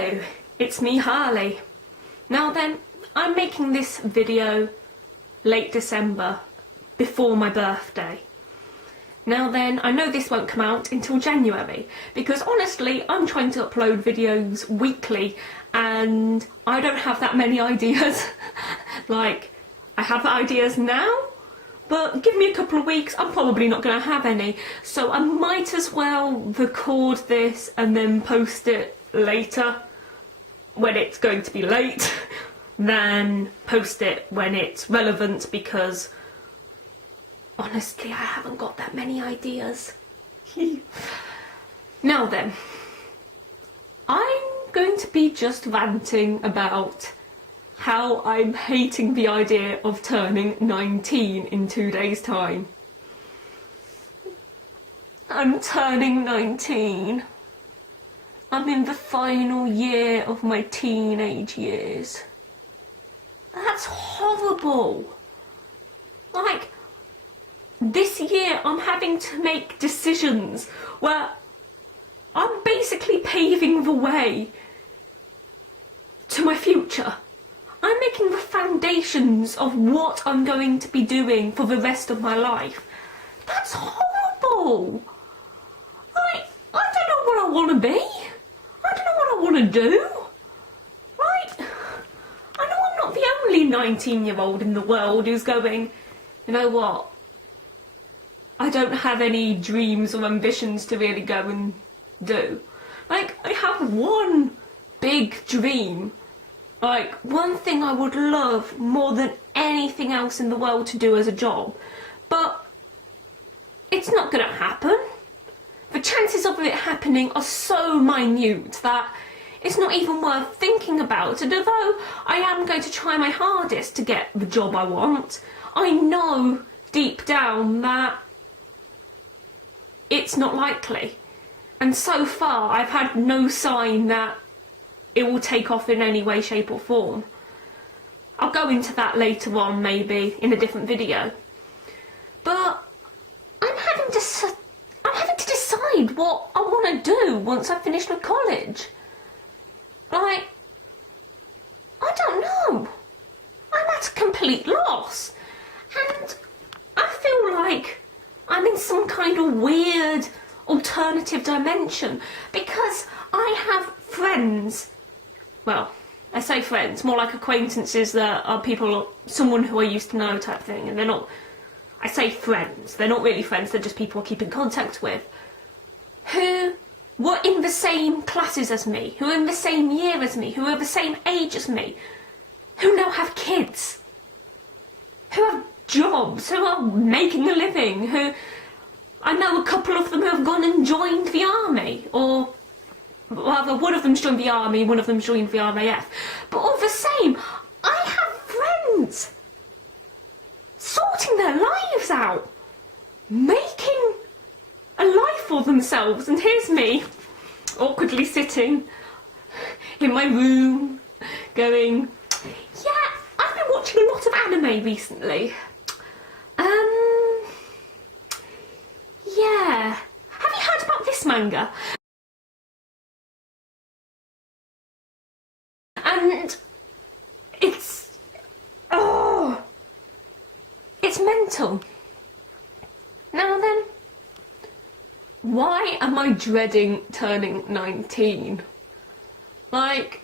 Hello, it's me, Harley. Now then, I'm making this video late December, before my birthday. Now then, I know this won't come out until January, because honestly, I'm trying to upload videos weekly, and I don't have that many ideas. Like, I have ideas now, but give me a couple of weeks, I'm probably not going to have any. So I might as well record this and then post it later, when it's going to be late, than post it when it's relevant, because honestly, I haven't got that many ideas. Now then, I'm going to be just ranting about how I'm hating the idea of turning 19 in 2 days' time. I'm turning 19. I'm in the final year of my teenage years. That's horrible. Like, this year I'm having to make decisions where I'm basically paving the way to my future. I'm making the foundations of what I'm going to be doing for the rest of my life. That's horrible. Like, I don't know what I want to be. I don't know what I want to do. Right? I know I'm not the only 19-year-old in the world who's going, you know what? I don't have any dreams or ambitions to really go and do. Like, I have one big dream. Like, one thing I would love more than anything else in the world to do as a job. But it's not going to happen. The chances of it happening are so minute that it's not even worth thinking about. And although I am going to try my hardest to get the job I want, I know deep down that it's not likely. And so far, I've had no sign that it will take off in any way, shape or form. I'll go into that later on, maybe, in a different video. But I'm having to decide what I want to do once I've finished with college. Like, I don't know. I'm at a complete loss. And I feel like I'm in some kind of weird alternative dimension, because I have friends, well, I say friends, more like acquaintances that are people, someone who I used to know type thing, and they're not, I say friends, they're not really friends, they're just people I keep in contact with, who were in the same classes as me, who are in the same year as me, who are the same age as me, who now have kids, who have jobs, who are making a living, who, I know a couple of them who have gone and joined the army, or rather one of them's joined the army, one of them's joined the RAF, but all the same, I have friends sorting their lives out, making a life for themselves, and here's me, awkwardly sitting in my room, going, yeah, I've been watching a lot of anime recently. Yeah. Have you heard about this manga? And it's mental. Now then, why am I dreading turning 19? Like,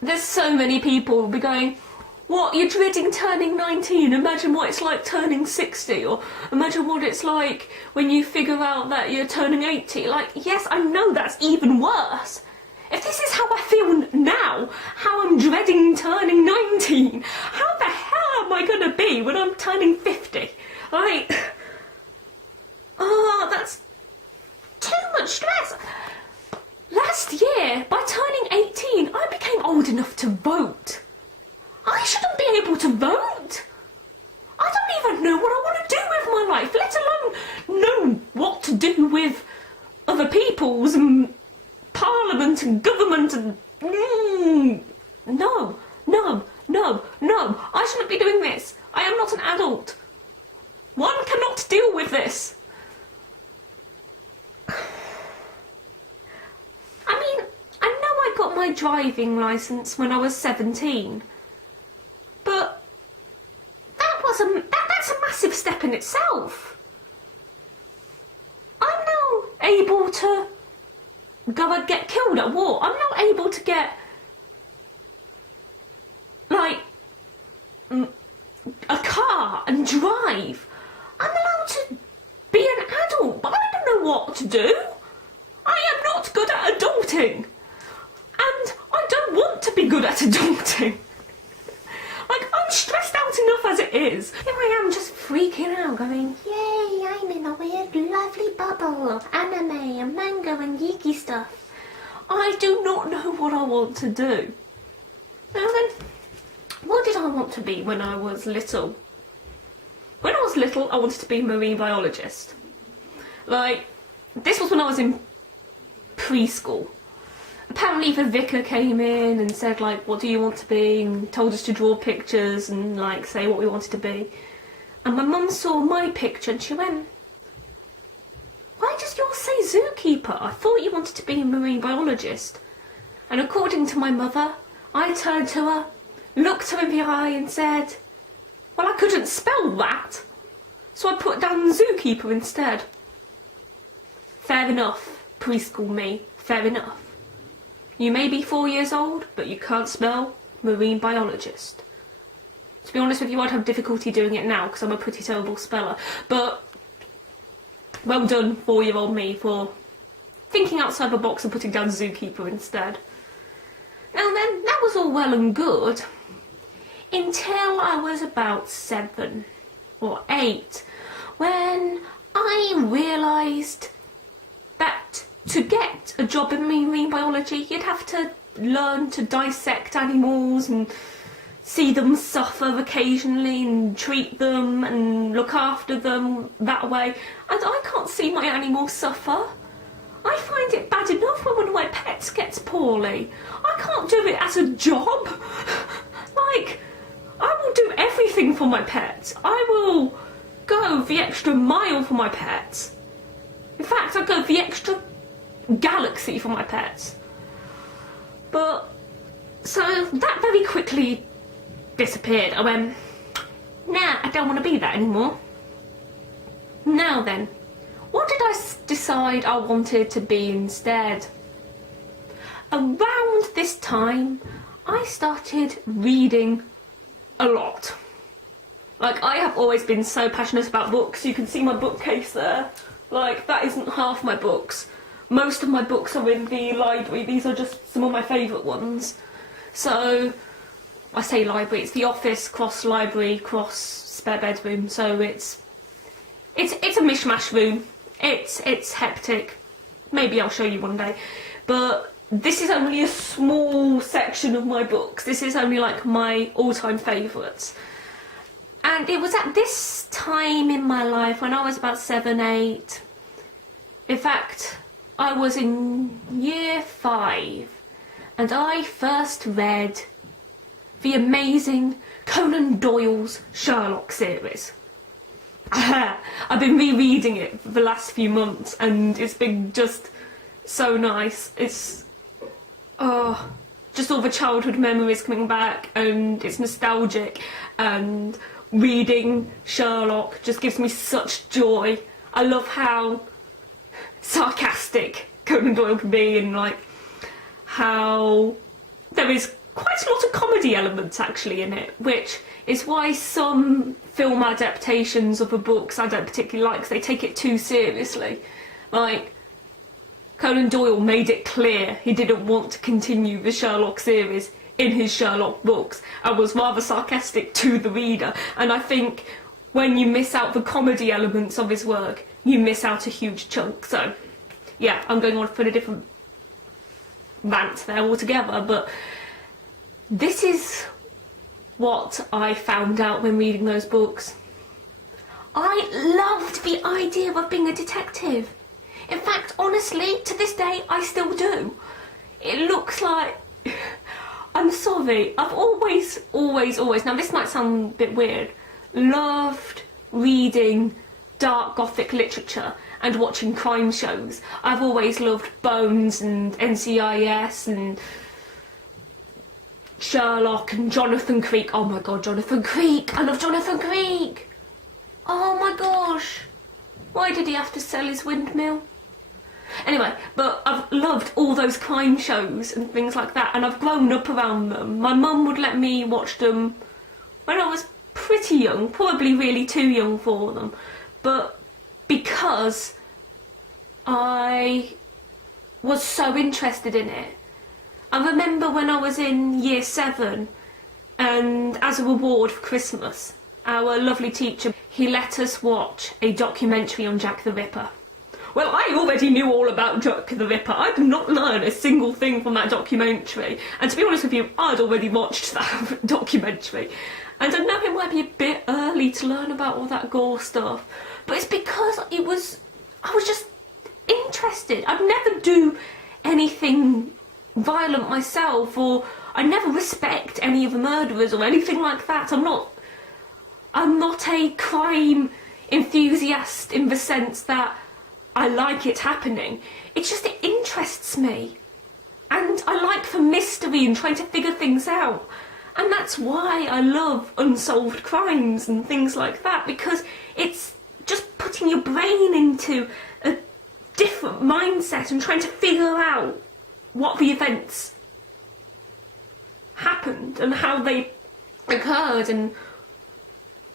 there's so many people who'll be going, what, you're dreading turning 19? Imagine what it's like turning 60, or imagine what it's like when you figure out that you're turning 80. Like, yes, I know that's even worse. If this is how I feel now, how I'm dreading turning 19, how the hell am I going to be when I'm turning 50? Like, oh, that's too much stress. Last year, by turning 18, I became old enough to vote. I shouldn't be able to vote. I don't even know what I want to do with my life, let alone know what to do with other people's and parliament and government and... No, I shouldn't be doing this. I am not an adult. One cannot deal with this. my driving licence when I was 17. But that's a massive step in itself. I'm now able to go and get killed at war. I'm now able to get, like, a car and drive. I'm allowed to be an adult, but I don't know what to do. I am not good at adulting. And I don't want to be good at adulting. Like, I'm stressed out enough as it is. Here I am just freaking out, going, yay, I'm in a weird, lovely bubble of anime and manga and geeky stuff. I do not know what I want to do. Now then, what did I want to be when I was little? When I was little, I wanted to be a marine biologist. Like, this was when I was in preschool. Apparently the vicar came in and said, like, what do you want to be? And told us to draw pictures and, like, say what we wanted to be. And my mum saw my picture and she went, why does yours say zookeeper? I thought you wanted to be a marine biologist. And according to my mother, I turned to her, looked her in the eye and said, well, I couldn't spell that, so I put down zookeeper instead. Fair enough, preschool me, fair enough. You may be 4 years old, but you can't spell marine biologist. To be honest with you, I'd have difficulty doing it now because I'm a pretty terrible speller. But well done, 4-year-old me, for thinking outside the box and putting down zookeeper instead. Now then, that was all well and good until I was about 7 or 8, when I realised that to get a job in marine biology, you'd have to learn to dissect animals and see them suffer occasionally and treat them and look after them that way. And I can't see my animals suffer. I find it bad enough when one of my pets gets poorly. I can't do it as a job. Like, I will do everything for my pets. I will go the extra mile for my pets. In fact, I go the extra galaxy for my pets. But, so that very quickly disappeared. I went, nah, I don't want to be that anymore. Now then, what did I decide I wanted to be instead? Around this time, I started reading a lot. Like, I have always been so passionate about books. You can see my bookcase there. Like, that isn't half my books. Most of my books are in the library. These are just some of my favourite ones. So, I say library, it's the office, cross library, cross spare bedroom. So it's a mishmash room. It's hectic. Maybe I'll show you one day. But this is only a small section of my books. This is only like my all-time favourites. And it was at this time in my life when I was about 7, 8. In fact, I was in year 5 and I first read the amazing Conan Doyle's Sherlock series. I've been rereading it for the last few months and it's been just so nice. It's just all the childhood memories coming back and it's nostalgic, and reading Sherlock just gives me such joy. I love how sarcastic Conan Doyle can be, and like how there is quite a lot of comedy elements actually in it, which is why some film adaptations of the books I don't particularly like, 'cause they take it too seriously. Like, Conan Doyle made it clear he didn't want to continue the Sherlock series in his Sherlock books and was rather sarcastic to the reader, and I think when you miss out the comedy elements of his work, you miss out a huge chunk. So yeah, I'm going on for a different rant there altogether, but this is what I found out when reading those books. I loved the idea of being a detective. In fact, honestly, to this day, I still do. It looks like... I'm sorry, I've always, now this might sound a bit weird, loved reading dark gothic literature and watching crime shows. I've always loved Bones and NCIS and Sherlock and Jonathan Creek. Oh my god, Jonathan Creek! I love Jonathan Creek! Oh my gosh! Why did he have to sell his windmill? Anyway, but I've loved all those crime shows and things like that, and I've grown up around them. My mum would let me watch them when I was pretty young, probably really too young for them, but because I was so interested in it. I remember when I was in year 7, and as a reward for Christmas, our lovely teacher, he let us watch a documentary on Jack the Ripper. Well, I already knew all about Jack the Ripper. I did not learn a single thing from that documentary. And to be honest with you, I'd already watched that documentary. And I know it might be a bit early to learn about all that gore stuff, but it's because I was just interested. I'd never do anything violent myself, or I never respect any of the murderers or anything like that. I'm not a crime enthusiast in the sense that I like it happening. It's just it interests me. And I like the mystery and trying to figure things out. And that's why I love unsolved crimes and things like that, because it's just putting your brain into a different mindset and trying to figure out what the events happened and how they occurred. And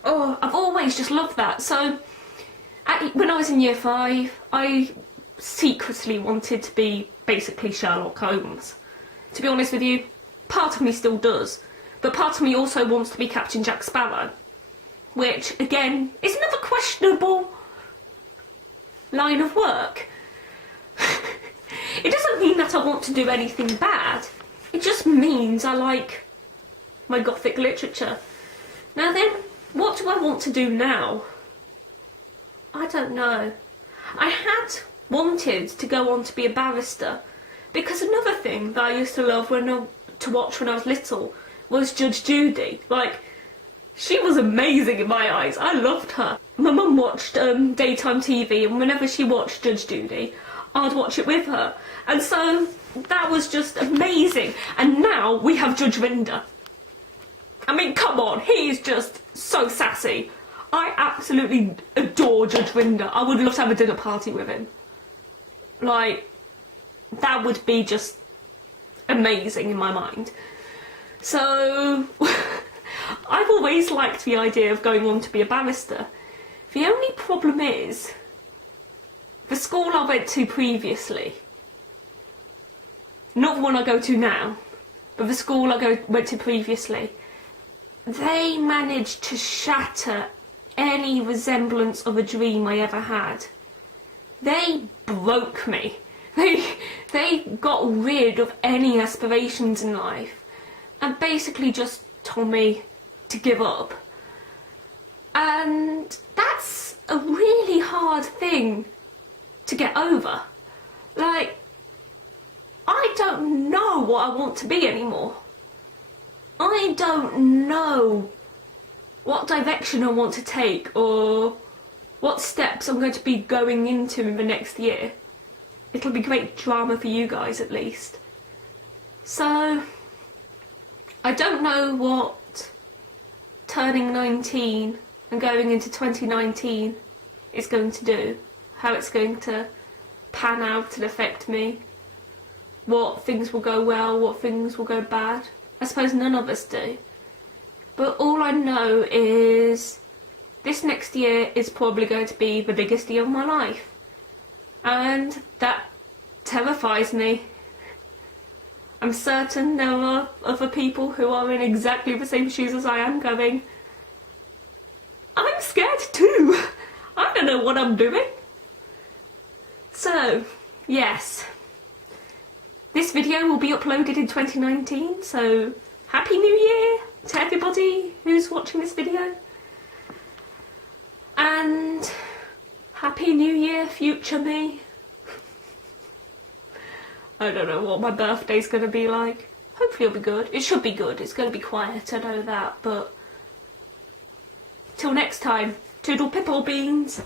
oh, I've always just loved that. So when I was in year 5, I secretly wanted to be basically Sherlock Holmes. To be honest with you, part of me still does, but part of me also wants to be Captain Jack Sparrow, which again is another questionable line of work. It doesn't mean that I want to do anything bad, it just means I like my Gothic literature. Now then, what do I want to do now? I don't know. I had wanted to go on to be a barrister, because another thing that I used to love to watch when I was little was Judge Judy. Like, she was amazing in my eyes. I loved her. My mum watched daytime TV, and whenever she watched Judge Judy, I'd watch it with her. And so that was just amazing. And now we have Judge Rinder. I mean, come on, he is just so sassy. I absolutely adore Judge Rinder. I would love to have a dinner party with him. Like, that would be just amazing in my mind. So, I've always liked the idea of going on to be a barrister. The only problem is, the school I went to previously, not the one I go to now, but the school I went to previously, they managed to shatter any resemblance of a dream I ever had. They broke me. They got rid of any aspirations in life and basically just told me to give up. And that's a really hard thing to get over. Like, I don't know what I want to be anymore. I don't know what direction I want to take or what steps I'm going to be going into in the next year. It'll be great drama for you guys at least. So, I don't know what turning 19 and going into 2019 is going to do, how it's going to pan out and affect me, what things will go well, what things will go bad. I suppose none of us do. But all I know is this next year is probably going to be the biggest year of my life. And that terrifies me. I'm certain there are other people who are in exactly the same shoes as I am going, I'm scared too. I don't know what I'm doing. So, yes. This video will be uploaded in 2019, so Happy New Year to everybody who's watching this video. And Happy New Year, future me. I don't know what my birthday's going to be like. Hopefully it'll be good. It should be good. It's going to be quiet, I know that, but till next time, toodle pipple beans.